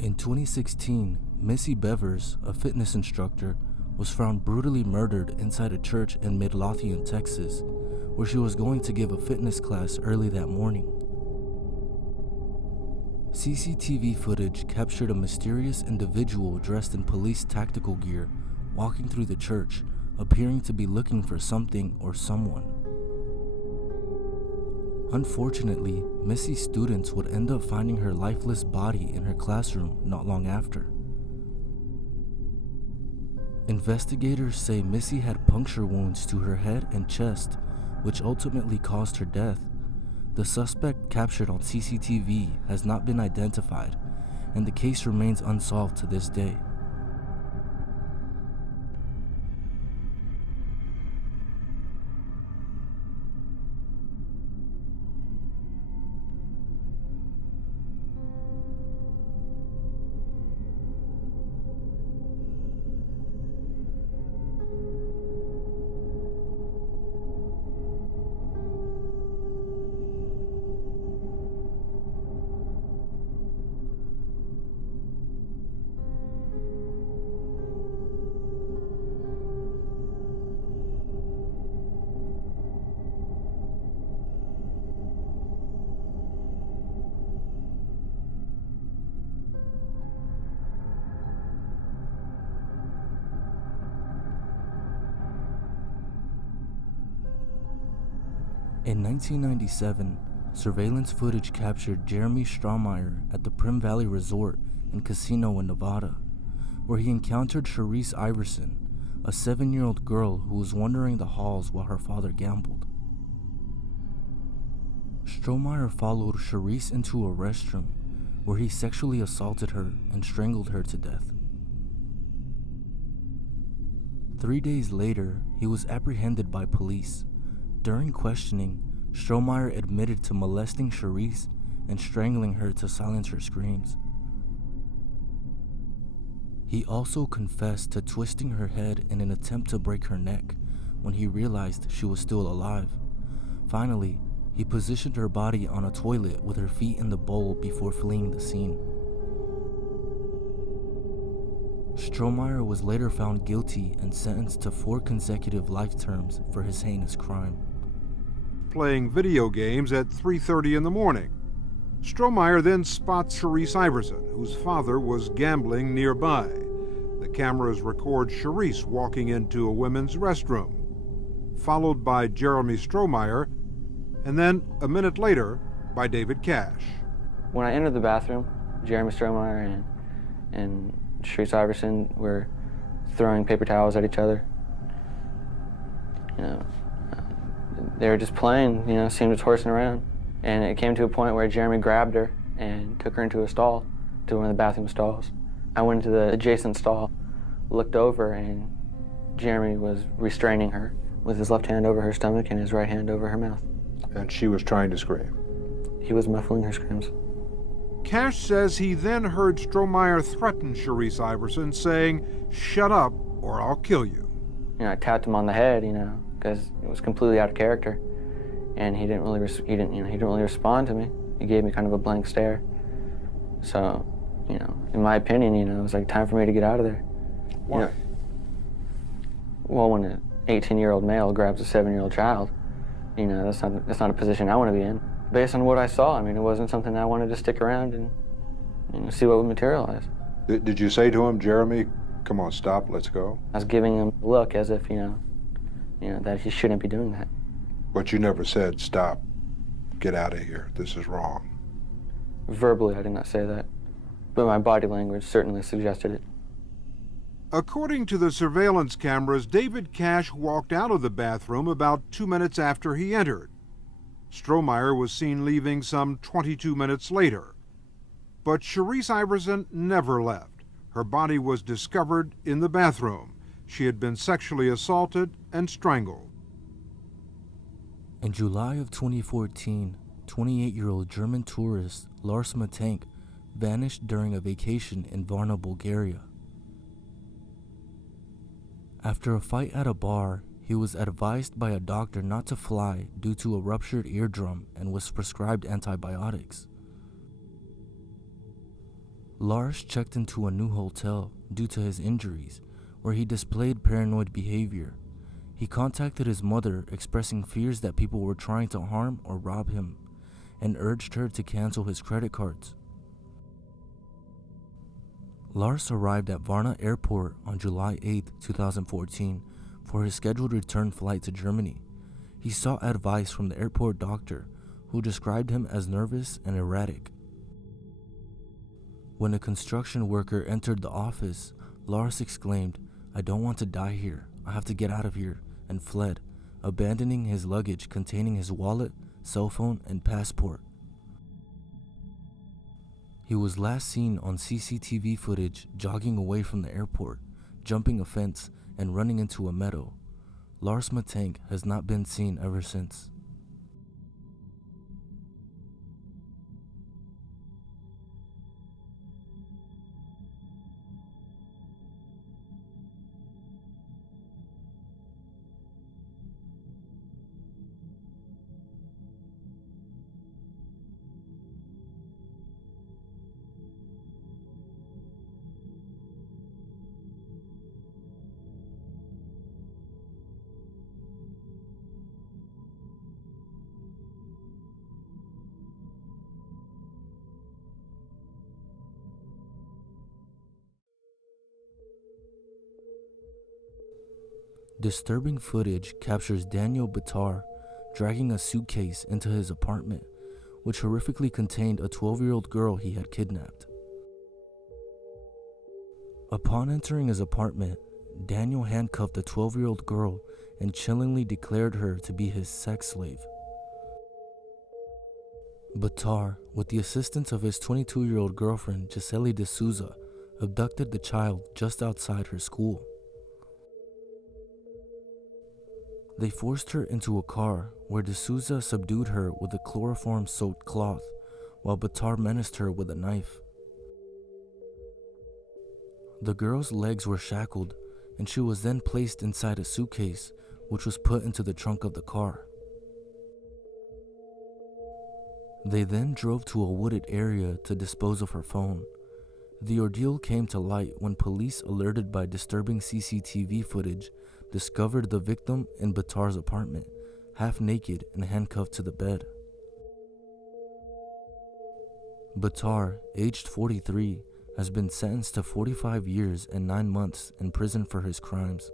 In 2016, Missy Bevers, a fitness instructor, was found brutally murdered inside a church in Midlothian, Texas, where she was going to give a fitness class early that morning. CCTV footage captured a mysterious individual dressed in police tactical gear walking through the church, appearing to be looking for something or someone. Unfortunately, Missy's students would end up finding her lifeless body in her classroom not long after. Investigators say Missy had puncture wounds to her head and chest, which ultimately caused her death. The suspect captured on CCTV has not been identified, and the case remains unsolved to this day. In 1997, surveillance footage captured Jeremy Strohmeyer at the Prim Valley Resort and Casino in Nevada, where he encountered Sharice Iverson, a 7-year-old girl who was wandering the halls while her father gambled. Strohmeyer followed Sharice into a restroom, where he sexually assaulted her and strangled her to death. 3 days later, he was apprehended by police. During questioning, Strohmeyer admitted to molesting Sharice and strangling her to silence her screams. He also confessed to twisting her head in an attempt to break her neck when he realized she was still alive. Finally, he positioned her body on a toilet with her feet in the bowl before fleeing the scene. Strohmeyer was later found guilty and sentenced to 4 consecutive life terms for his heinous crime. Playing video games at 3:30 in the morning. Strohmeyer then spots Sharice Iverson, whose father was gambling nearby. The cameras record Sharice walking into a women's restroom, followed by Jeremy Strohmeyer, and then a minute later by David Cash. When I entered the bathroom, Jeremy Strohmeyer and Sharice Iverson were throwing paper towels at each other. They were just playing, seemed to horsing around. And it came to a point where Jeremy grabbed her and took her into a stall, to one of the bathroom stalls. I went into the adjacent stall, looked over, and Jeremy was restraining her with his left hand over her stomach and his right hand over her mouth. And she was trying to scream. He was muffling her screams. Cash says he then heard Strohmeyer threaten Sharice Iverson, saying, "Shut up or I'll kill you." I tapped him on the head, because it was completely out of character, and he didn't really respond to me. He gave me kind of a blank stare. So, in my opinion, it was like time for me to get out of there. Why? Well, when an 18-year-old male grabs a 7-year-old child, that's not a position I want to be in. Based on what I saw, it wasn't something I wanted to stick around and see what would materialize. Did you say to him, "Jeremy, come on, stop, let's go"? I was giving him a look as if, that he shouldn't be doing that. But you never said, "Stop, get out of here, this is wrong." Verbally, I did not say that, but my body language certainly suggested it. According to the surveillance cameras, David Cash walked out of the bathroom about 2 minutes after he entered. Strohmeyer was seen leaving some 22 minutes later. But Sharice Iverson never left. Her body was discovered in the bathroom. She had been sexually assaulted and strangled. In July of 2014, 28-year-old German tourist Lars Matank vanished during a vacation in Varna, Bulgaria. After a fight at a bar, he was advised by a doctor not to fly due to a ruptured eardrum and was prescribed antibiotics. Lars checked into a new hotel due to his injuries, where he displayed paranoid behavior. He contacted his mother, expressing fears that people were trying to harm or rob him, and urged her to cancel his credit cards. Lars arrived at Varna Airport on July 8, 2014, for his scheduled return flight to Germany. He sought advice from the airport doctor, who described him as nervous and erratic. When a construction worker entered the office, Lars exclaimed, "I don't want to die here. I have to get out of here," and fled, abandoning his luggage containing his wallet, cell phone, and passport. He was last seen on CCTV footage jogging away from the airport, jumping a fence, and running into a meadow. Lars Matank has not been seen ever since. Disturbing footage captures Daniel Bitar dragging a suitcase into his apartment, which horrifically contained a 12-year-old girl he had kidnapped. Upon entering his apartment, Daniel handcuffed the 12-year-old girl and chillingly declared her to be his sex slave. Bitar, with the assistance of his 22-year-old girlfriend Gisele de Souza, abducted the child just outside her school. They forced her into a car where de Souza subdued her with a chloroform-soaked cloth, while Bitar menaced her with a knife. The girl's legs were shackled, and she was then placed inside a suitcase, which was put into the trunk of the car. They then drove to a wooded area to dispose of her phone. The ordeal came to light when police, alerted by disturbing CCTV footage, discovered the victim in Bitar's apartment, half naked and handcuffed to the bed. Bitar, aged 43, has been sentenced to 45 years and 9 months in prison for his crimes.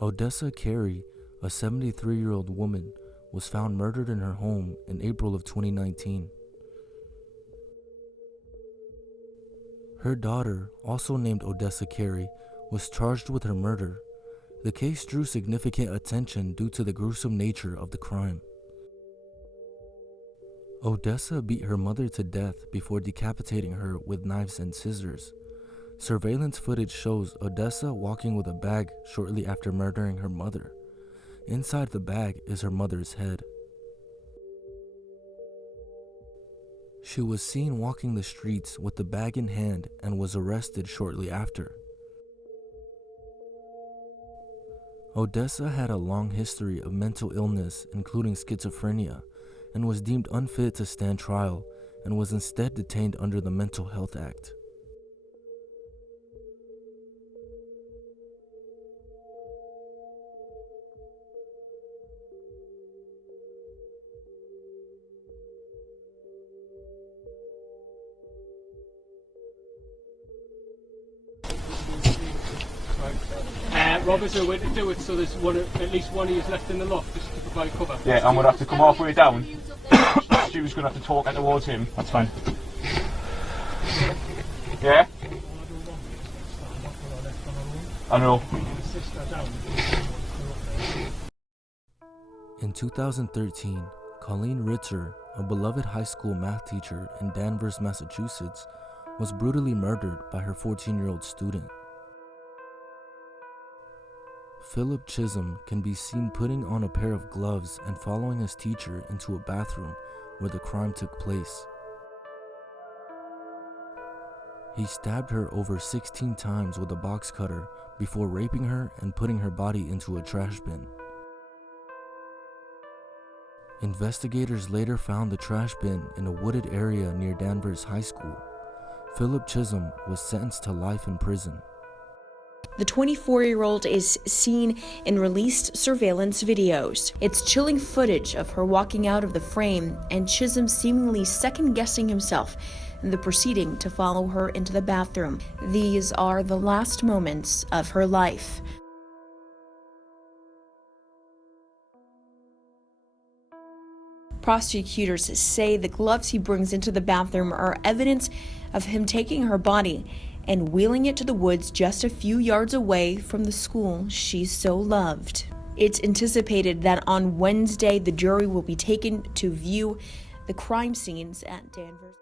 Odessa Carey, a 73-year-old woman, was found murdered in her home in April of 2019. Her daughter, also named Odessa Carey, was charged with her murder. The case drew significant attention due to the gruesome nature of the crime. Odessa beat her mother to death before decapitating her with knives and scissors. Surveillance footage shows Odessa walking with a bag shortly after murdering her mother. Inside the bag is her mother's head. She was seen walking the streets with the bag in hand and was arrested shortly after. Odessa had a long history of mental illness, including schizophrenia, and was deemed unfit to stand trial and was instead detained under the Mental Health Act. Robert, so we're to do it so there's at least one of you left in the loft just to provide cover. Yeah, and we'll have to come halfway down. Stu's going to have to talk towards him. That's fine. Yeah? I know. In 2013, Colleen Ritzer, a beloved high school math teacher in Danvers, Massachusetts, was brutally murdered by her 14-year-old student. Philip Chisholm can be seen putting on a pair of gloves and following his teacher into a bathroom where the crime took place. He stabbed her over 16 times with a box cutter before raping her and putting her body into a trash bin. Investigators later found the trash bin in a wooded area near Danvers High School. Philip Chisholm was sentenced to life in prison. The 24-year-old is seen in released surveillance videos. It's chilling footage of her walking out of the frame and Chisholm seemingly second-guessing himself in the proceeding to follow her into the bathroom. These are the last moments of her life. Prosecutors say the gloves he brings into the bathroom are evidence of him taking her body and wheeling it to the woods just a few yards away from the school she so loved. It's anticipated that on Wednesday, the jury will be taken to view the crime scenes at Danvers.